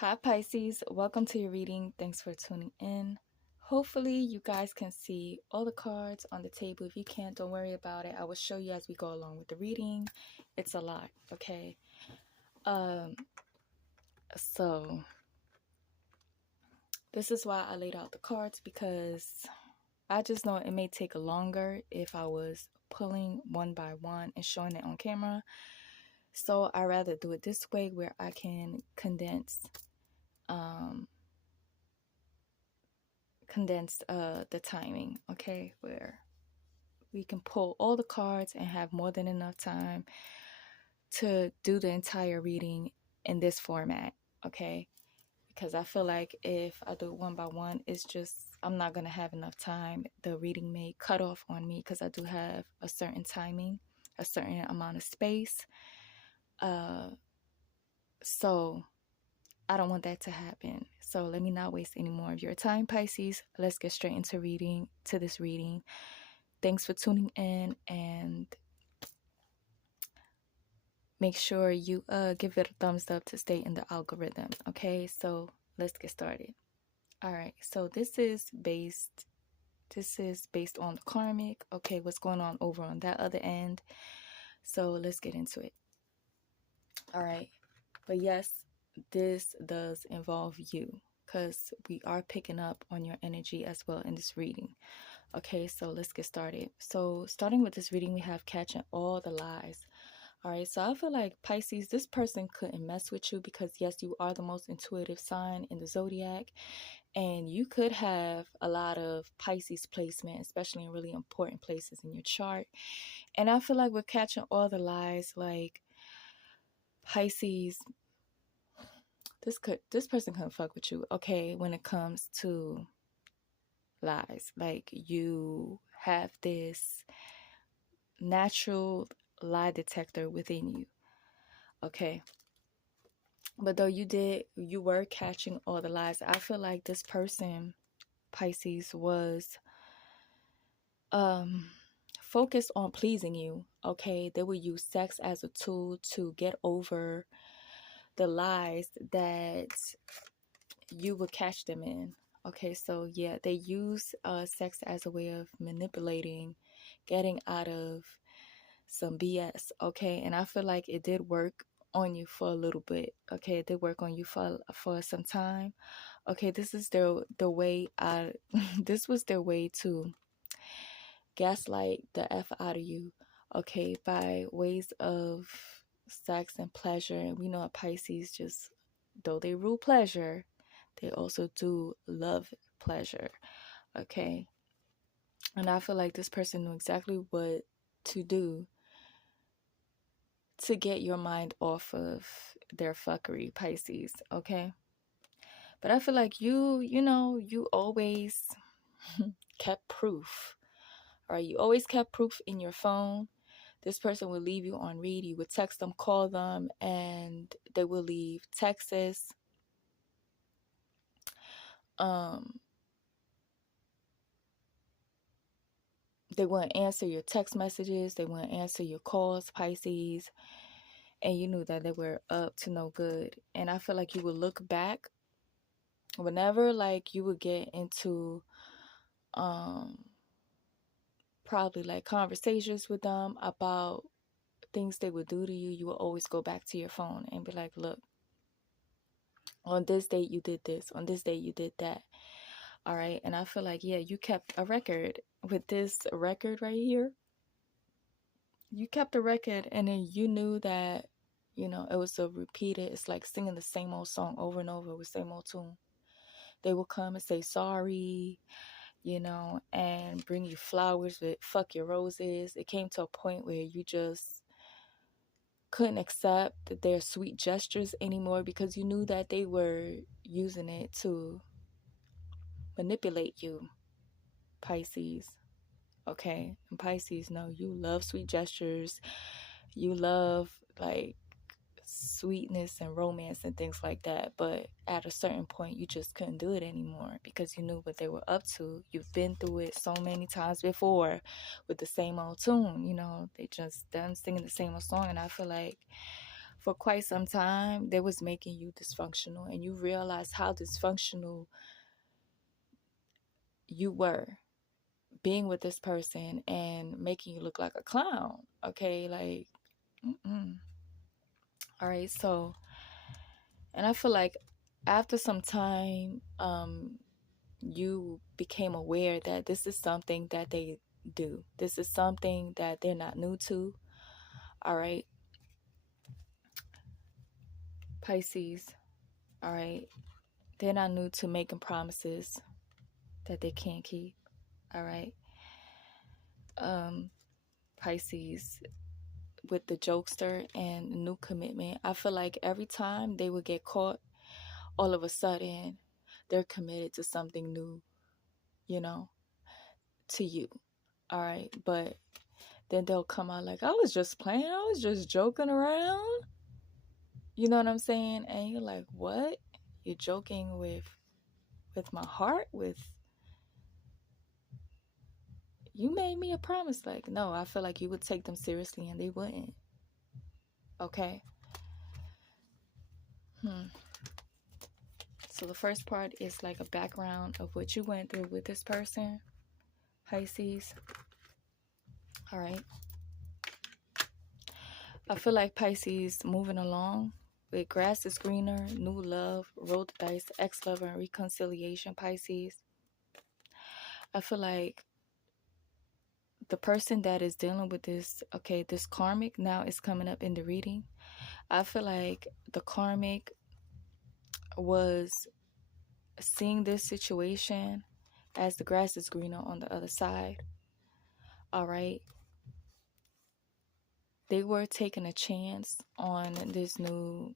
Hi Pisces, welcome to your reading. Thanks for tuning in. Hopefully you guys can see all the cards on the table. If you can't, don't worry about it. I will show you as we go along with the reading. It's a lot, okay? So this is why I laid out the cards, because I just know it may take longer if I was pulling one by one and showing it on camera. So I rather do it this way where I can condense the timing, okay, where we can pull all the cards and have more than enough time to do the entire reading in this format, okay? Because I feel like if I do it one by one, it's just I'm not gonna have enough time. The reading may cut off on me because I do have a certain timing, a certain amount of space, so I don't want that to happen. So let me not waste any more of your time, Pisces. Let's get straight into this reading. Thanks for tuning in, and make sure you give it a thumbs up to stay in the algorithm. Okay, so let's get started. All right, so this is based on the karmic. Okay, what's going on over on that other end? So let's get into it. All right, but yes, this does involve you, because we are picking up on your energy as well in this reading. Okay, so let's get started. So starting with this reading, we have catching all the lies. All right, so I feel like Pisces, this person couldn't mess with you because yes, you are the most intuitive sign in the zodiac, and you could have a lot of Pisces placement, especially in really important places in your chart. And I feel like we're catching all the lies. Like Pisces, this person couldn't fuck with you, okay, when it comes to lies. Like, you have this natural lie detector within you, okay? But though you were catching all the lies, I feel like this person, Pisces, was focused on pleasing you, okay? They would use sex as a tool to get over the lies that you would catch them in. Okay, so yeah, they use sex as a way of manipulating, getting out of some BS, okay? And I feel like it did work on you for a little bit, okay? It did work on you for some time, okay? This is the way this was their way to gaslight the F out of you, okay? By ways of sex and pleasure. And we know a Pisces, just though they rule pleasure, they also do love pleasure, okay? And I feel like this person knew exactly what to do to get your mind off of their fuckery, Pisces, okay? But I feel like you always kept proof, all right? You always kept proof in your phone. This person will leave you on read. You would text them, call them, and they will leave texts. They wouldn't answer your text messages. They wouldn't answer your calls, Pisces. And you knew that they were up to no good. And I feel like you would look back whenever, like, you would get into probably like conversations with them about things they would do to you. You would always go back to your phone and be like, look, on this date you did this, on this date you did that. All right, and I feel like, yeah, you kept a record with this record right here. You kept a record, and then you knew that, it was a repeated, it's like singing the same old song over and over with same old tune. They will come and say sorry, and bring you flowers with fuck your roses. It came to a point where you just couldn't accept their sweet gestures anymore because you knew that they were using it to manipulate you, Pisces. Okay, and Pisces, know you love sweet gestures. You love, like, sweetness and romance and things like that, but at a certain point you just couldn't do it anymore because you knew what they were up to. You've been through it so many times before with the same old tune. They just done singing the same old song. And I feel like for quite some time, they was making you dysfunctional, and you realize how dysfunctional you were being with this person and making you look like a clown. Okay, like, all right. So, and I feel like after some time, you became aware that this is something that they do. This is something that they're not new to. All right, Pisces. All right, they're not new to making promises that they can't keep. All right, Pisces, with the jokester and new commitment, I feel like every time they would get caught, all of a sudden they're committed to something new, you know, to you. All right, but then they'll come out like, I was just playing, I was just joking around. You know what I'm saying? And you're like, what? You're joking with my heart? With, you made me a promise. Like, no, I feel like you would take them seriously and they wouldn't. Okay. So the first part is like a background of what you went through with this person, Pisces. All right. I feel like Pisces moving along with grass is greener, new love, roll the dice, ex-lover, and reconciliation, Pisces. I feel like the person that is dealing with this, okay, this karmic now is coming up in the reading. I feel like the karmic was seeing this situation as the grass is greener on the other side. All right. They were taking a chance on this new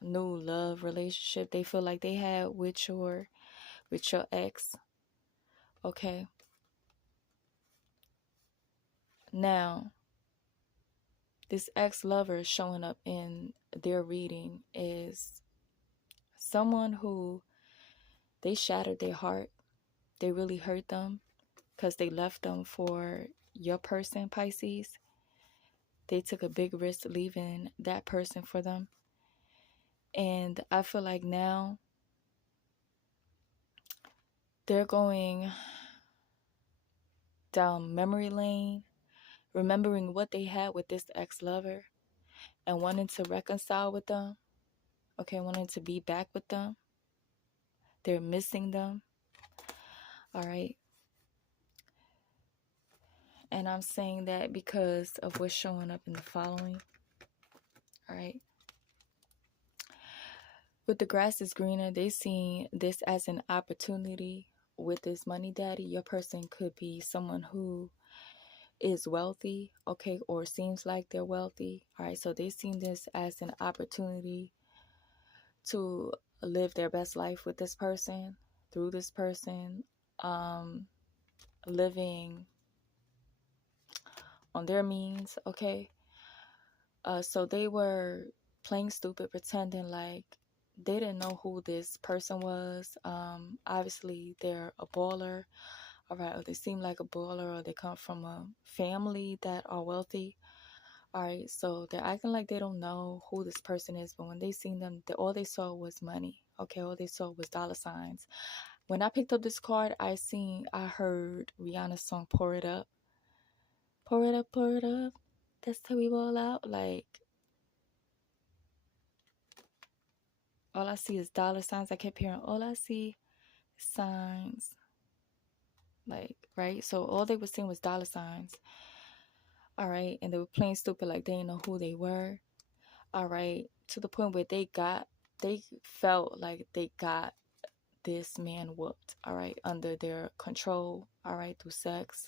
love relationship they feel like they had with your ex. Okay. Now, this ex-lover showing up in their reading is someone who they shattered their heart. They really hurt them because they left them for your person, Pisces. They took a big risk leaving that person for them. And I feel like now they're going down memory lane, remembering what they had with this ex-lover and wanting to reconcile with them. Okay, wanting to be back with them. They're missing them. All right. And I'm saying that because of what's showing up in the following. All right. With the grass is greener, they see this as an opportunity with this money daddy. Your person could be someone who is wealthy, okay, or seems like they're wealthy. All right. So they see this as an opportunity to live their best life with this person, through this person, living on their means, okay? So they were playing stupid, pretending like they didn't know who this person was. Obviously, they're a baller, all right, or they seem like a baller, or they come from a family that are wealthy. All right, so they're acting like they don't know who this person is, but when they seen them, all they saw was money, okay? All they saw was dollar signs. When I picked up this card, I heard Rihanna's song, Pour It Up. Pour it up, pour it up. That's how we roll out. Like, all I see is dollar signs. I kept hearing, all I see is signs. Like, right? So all they were seeing was dollar signs. All right. And they were playing stupid like they didn't know who they were. All right. To the point where they felt like they got this man whooped. All right. Under their control. All right. Through sex.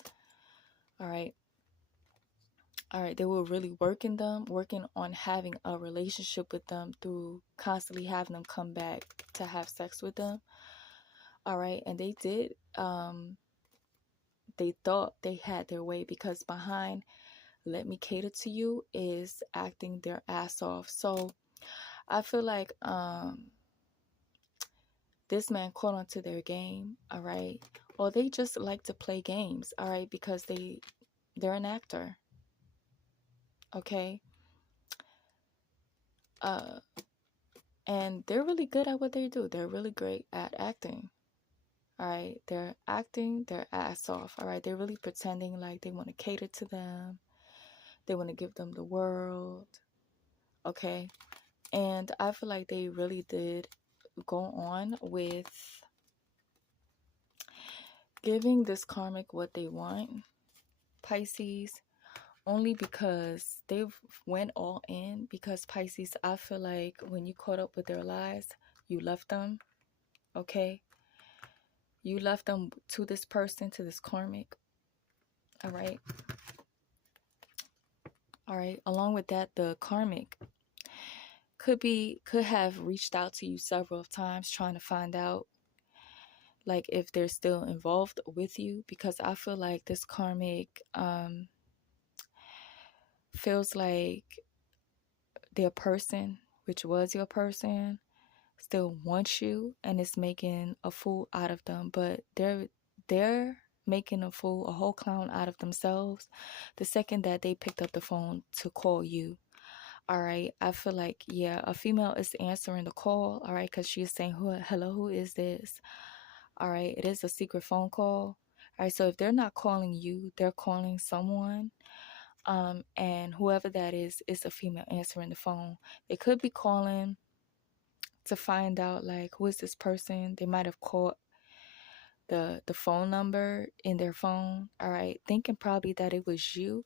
All right. All right, they were really working on having a relationship with them through constantly having them come back to have sex with them. All right, and they did. They thought they had their way because behind "Let Me Cater to You" is acting their ass off. So I feel like this man caught onto their game. All right, or they just like to play games. All right, because they're an actor. Okay. Uh, and they're really good at what they do. They're really great at acting. All right, they're acting their ass off. All right, they're really pretending like they want to cater to them. They want to give them the world. Okay, and I feel like they really did go on with giving this karmic what they want, Pisces, only because they went all in. Because Pisces, I feel like when you caught up with their lies, you left them. Okay, you left them to this person, to this karmic. All right. All right. Along with that, the karmic could have reached out to you several times trying to find out like if they're still involved with you, because I feel like this karmic feels like their person, which was your person, still wants you and is making a fool out of them, but they're making a fool, a whole clown out of themselves the second that they picked up the phone to call you. All right, I feel like, yeah, a female is answering the call, all right, because she is saying, hello, who is this? All right, it is a secret phone call. All right, so if they're not calling you, they're calling someone. And whoever that is a female answering the phone. They could be calling to find out like who is this person. They might have called the phone number in their phone, all right, thinking probably that it was you.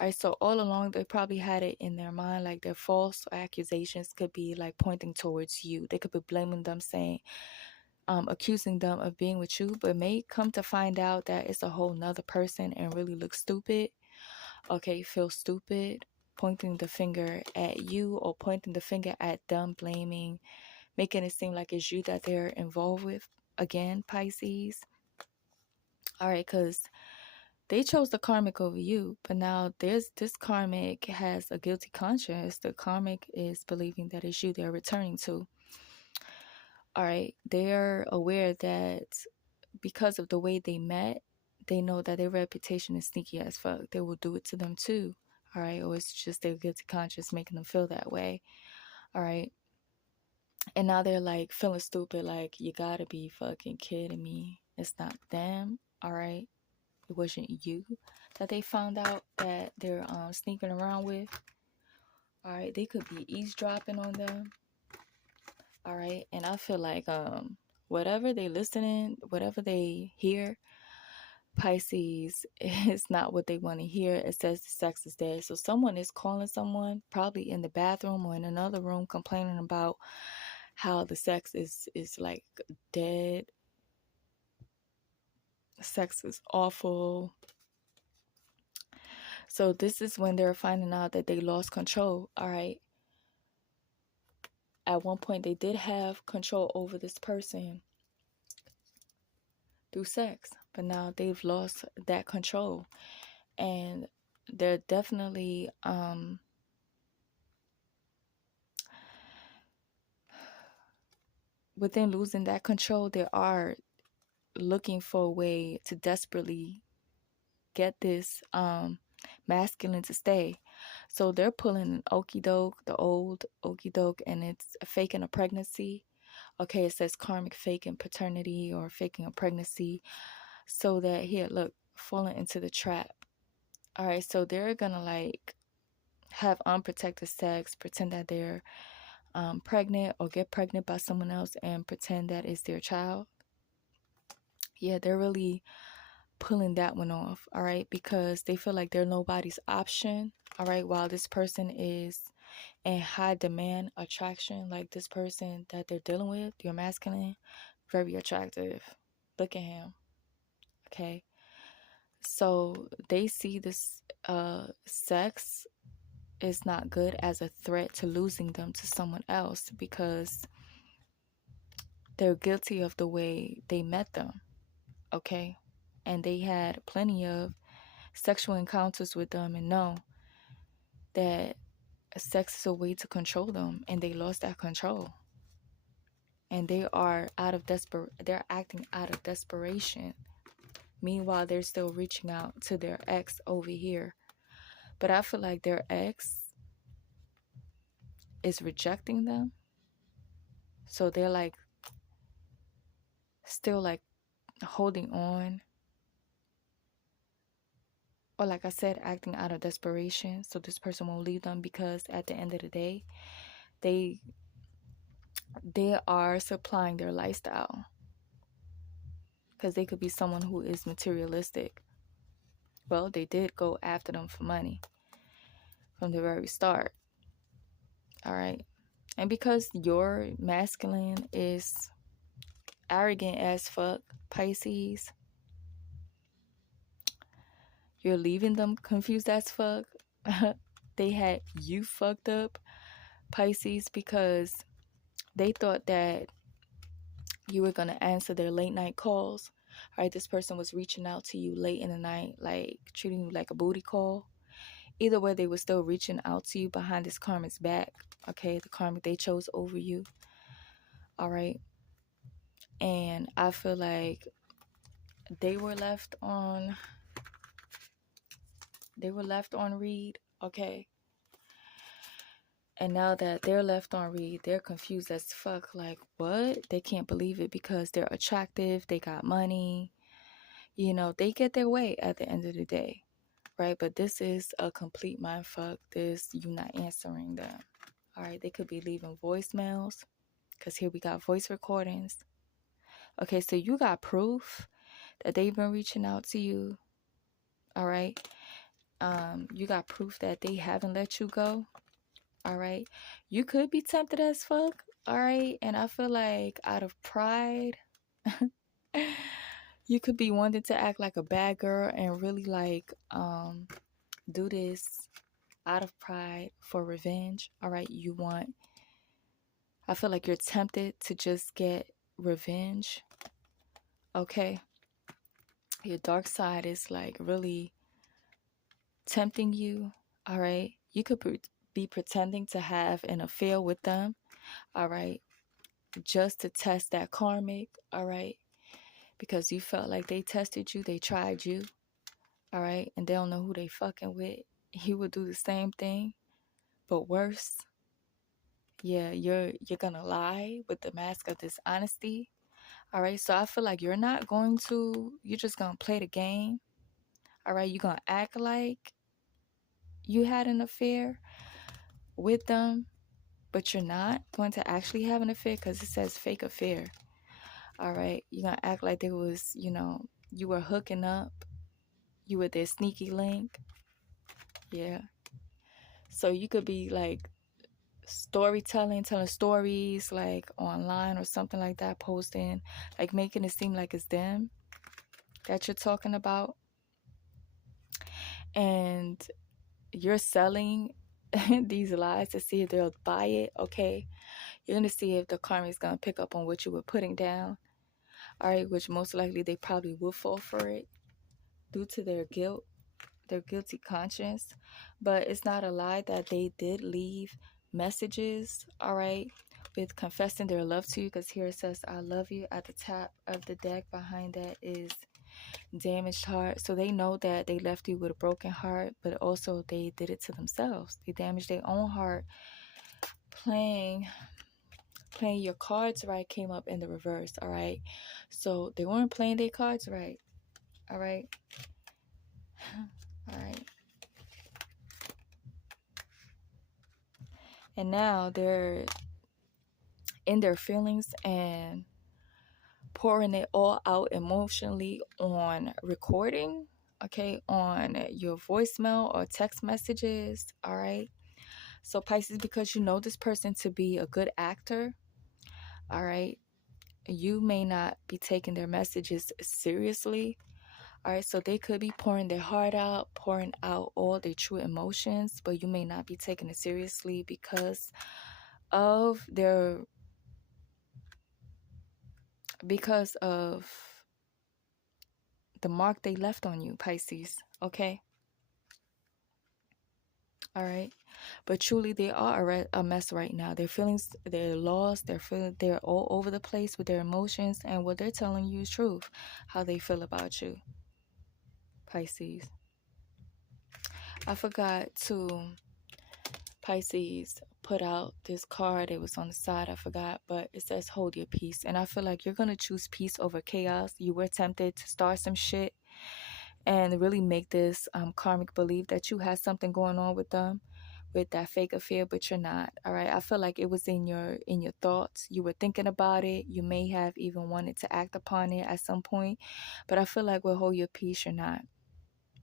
All right, so all along they probably had it in their mind like their false accusations could be like pointing towards you. They could be blaming them, saying accusing them of being with you, but may come to find out that it's a whole nother person and really look stupid. Okay, feel stupid, pointing the finger at you or pointing the finger at them, blaming, making it seem like it's you that they're involved with. Again, Pisces. All right, because they chose the karmic over you, but now this karmic has a guilty conscience. The karmic is believing that it's you they're returning to. All right, they're aware that because of the way they met, they know that their reputation is sneaky as fuck. They will do it to them too. All right, or it's just their guilty conscience making them feel that way. All right. And now they're like feeling stupid, like, you gotta be fucking kidding me. It's not them. All right. It wasn't you that they found out that they're sneaking around with. All right. They could be eavesdropping on them. All right. And I feel like whatever they listening, whatever they hear, Pisces is not what they want to hear. It says the sex is dead. So someone is calling someone, probably in the bathroom or in another room, complaining about how the sex is like dead. Sex is awful. So this is when they're finding out that they lost control. All right. At one point they did have control over this person through sex, but now they've lost that control, and they're definitely within losing that control, they are looking for a way to desperately get this masculine to stay. So they're pulling an okey doke, the old okey doke, and it's faking a pregnancy. Okay, it says karmic faking paternity or faking a pregnancy, so that here, look, falling into the trap. All right, so they're gonna like have unprotected sex, pretend that they're pregnant or get pregnant by someone else and pretend that it's their child. Yeah, they're really pulling that one off, all right, because they feel like they're nobody's option, all right, while this person is in high demand attraction. Like this person that they're dealing with, your masculine, very attractive. Look at him. Okay, so they see this sex is not good as a threat to losing them to someone else, because they're guilty of the way they met them. Okay, and they had plenty of sexual encounters with them and know that sex is a way to control them, and they lost that control, and they are they're acting out of desperation. Meanwhile, they're still reaching out to their ex over here. But I feel like their ex is rejecting them. So they're like still like holding on, or like I said, acting out of desperation, so this person won't leave them, because at the end of the day, they are supplying their lifestyle, because they could be someone who is materialistic. Well, they did go after them for money from the very start. All right. And because your masculine is arrogant as fuck, Pisces, you're leaving them confused as fuck. They had you fucked up, Pisces, because they thought that you were going to answer their late night calls. All right, this person was reaching out to you late in the night, like treating you like a booty call. Either way, they were still reaching out to you behind this karmic's back. Okay, the karmic they chose over you. All right. And I feel like they were left on read. Okay. And now that they're left on read, they're confused as fuck. Like, what? They can't believe it, because they're attractive, they got money, you know, they get their way at the end of the day, right? But this is a complete mind fuck. This, you not answering them. All right, they could be leaving voicemails, because here we got voice recordings. Okay, so you got proof that they've been reaching out to you. All right, you got proof that they haven't let you go. All right, you could be tempted as fuck. All right, and I feel like out of pride, you could be wanting to act like a bad girl and really like do this out of pride for revenge. All right, I feel like you're tempted to just get revenge. Okay, your dark side is like really tempting you. All right, you could be pretending to have an affair with them. All right, just to test that karmic. All right, because you felt like they tested you, they tried you. All right, and they don't know who they fucking with. He would do the same thing, but worse. Yeah, you're gonna lie with the mask of dishonesty. All right, so I feel like you're just gonna play the game. All right, you're gonna act like you had an affair with them, but you're not going to actually have an affair, because it says fake affair. All right, you're gonna act like there was, you were hooking up, you were their sneaky link. Yeah, so you could be like telling stories like online or something like that, posting, like making it seem like it's them that you're talking about, and you're selling these lies to see if they'll buy it. Okay, you're gonna see if the karma is gonna pick up on what you were putting down. All right, which most likely they probably will fall for it due to their guilt, their guilty conscience. But it's not a lie that they did leave messages, all right, with confessing their love to you, because here it says I love you at the top of the deck. Behind that is damaged heart. So they know that they left you with a broken heart, but also they did it to themselves. They damaged their own heart. Playing your cards right came up in the reverse. All right, so they weren't playing their cards right. All right. All right. And now they're in their feelings and pouring it all out emotionally on recording, okay, on your voicemail or text messages. All right, so Pisces, because you know this person to be a good actor, all right, you may not be taking their messages seriously. All right, so they could be pouring their heart out, pouring out all their true emotions, but you may not be taking it seriously because of the mark they left on you, Pisces. Okay. All right, but truly they are a mess right now. Their feelings, they're lost. They're all over the place with their emotions, and what they're telling you is truth. How they feel about you, Pisces. I forgot to, Pisces, put out this card. It was on the side, I forgot, but it says hold your peace. And I feel like you're going to choose peace over chaos. You were tempted to start some shit and really make this karmic believe that you had something going on with them, with that fake affair, but you're not. All right, I feel like it was in your thoughts. You were thinking about it. You may have even wanted to act upon it at some point, but I feel like with hold your peace, you're not,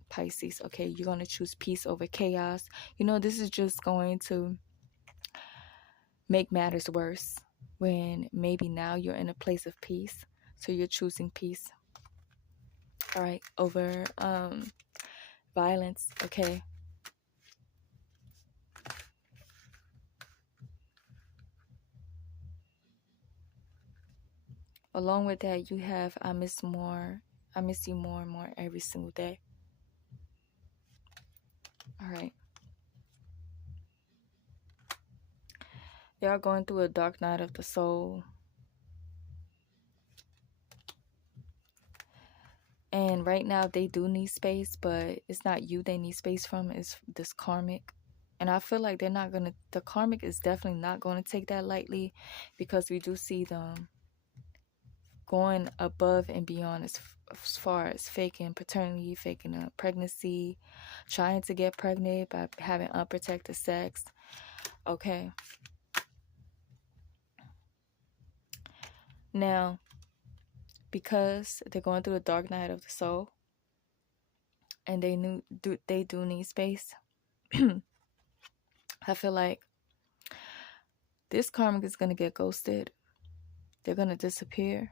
Pisces. Okay, you're going to choose peace over chaos. You know, this is just going to make matters worse when maybe now you're in a place of peace. So you're choosing peace, all right, over violence. Okay, along with that, you have I miss you more and more every single day. All right, they are going through a dark night of the soul, and right now they do need space, but it's not you they need space from, it's this karmic. And I feel like the karmic is definitely not going to take that lightly, because we do see them going above and beyond as far as faking paternity, faking a pregnancy, trying to get pregnant by having unprotected sex. Okay. Now, because they're going through the dark night of the soul and they do need space, I feel like this karmic is going to get ghosted. They're going to disappear.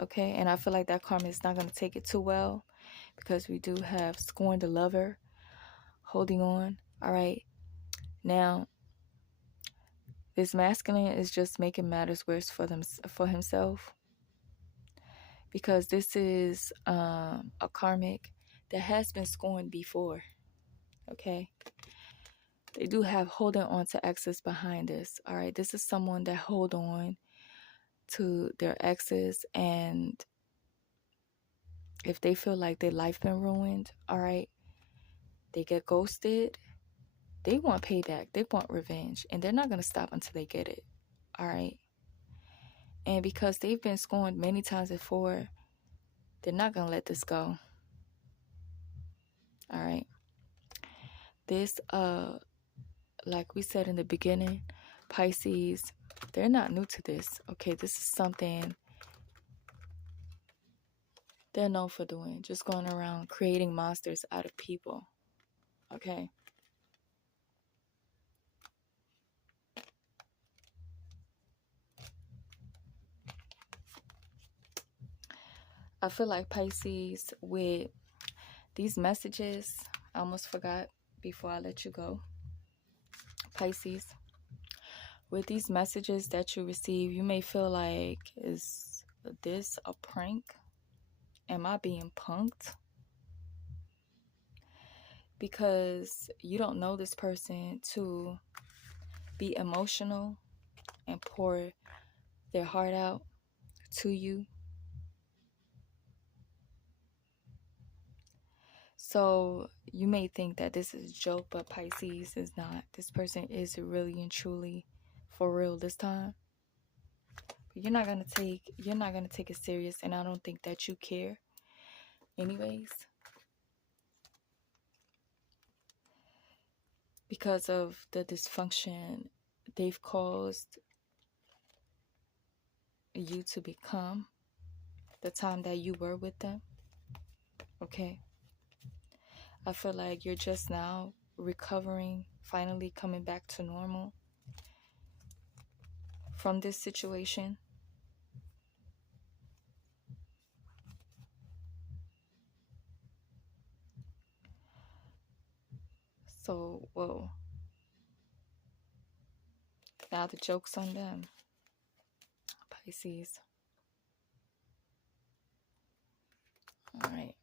Okay, and I feel like that karma is not going to take it too well, because we do have scorned the lover holding on. All right, now this masculine is just making matters worse for himself, because this is a karmic that has been scorned before. Okay, they do have holding on to exes behind this. All right, this is someone that hold on to their exes, and if they feel like their life been ruined, all right, they get ghosted, they want payback, they want revenge, and they're not going to stop until they get it. All right, and because they've been scorned many times before, they're not going to let this go. All right, this like we said in the beginning, Pisces, they're not new to this. Okay, this is something they're known for doing, just going around creating monsters out of people. Okay, I feel like Pisces, with these messages, I almost forgot before I let you go, Pisces, with these messages that you receive, you may feel like, is this a prank? Am I being punked? Because you don't know this person to be emotional and pour their heart out to you. So you may think that this is a joke, but Pisces is not. This person is really and truly for real this time. But you're not gonna take it serious, and I don't think that you care anyways, because of the dysfunction they've caused you to become the time that you were with them. Okay, I feel like you're just now recovering, finally coming back to normal from this situation. So, whoa. Now the joke's on them, Pisces. All right.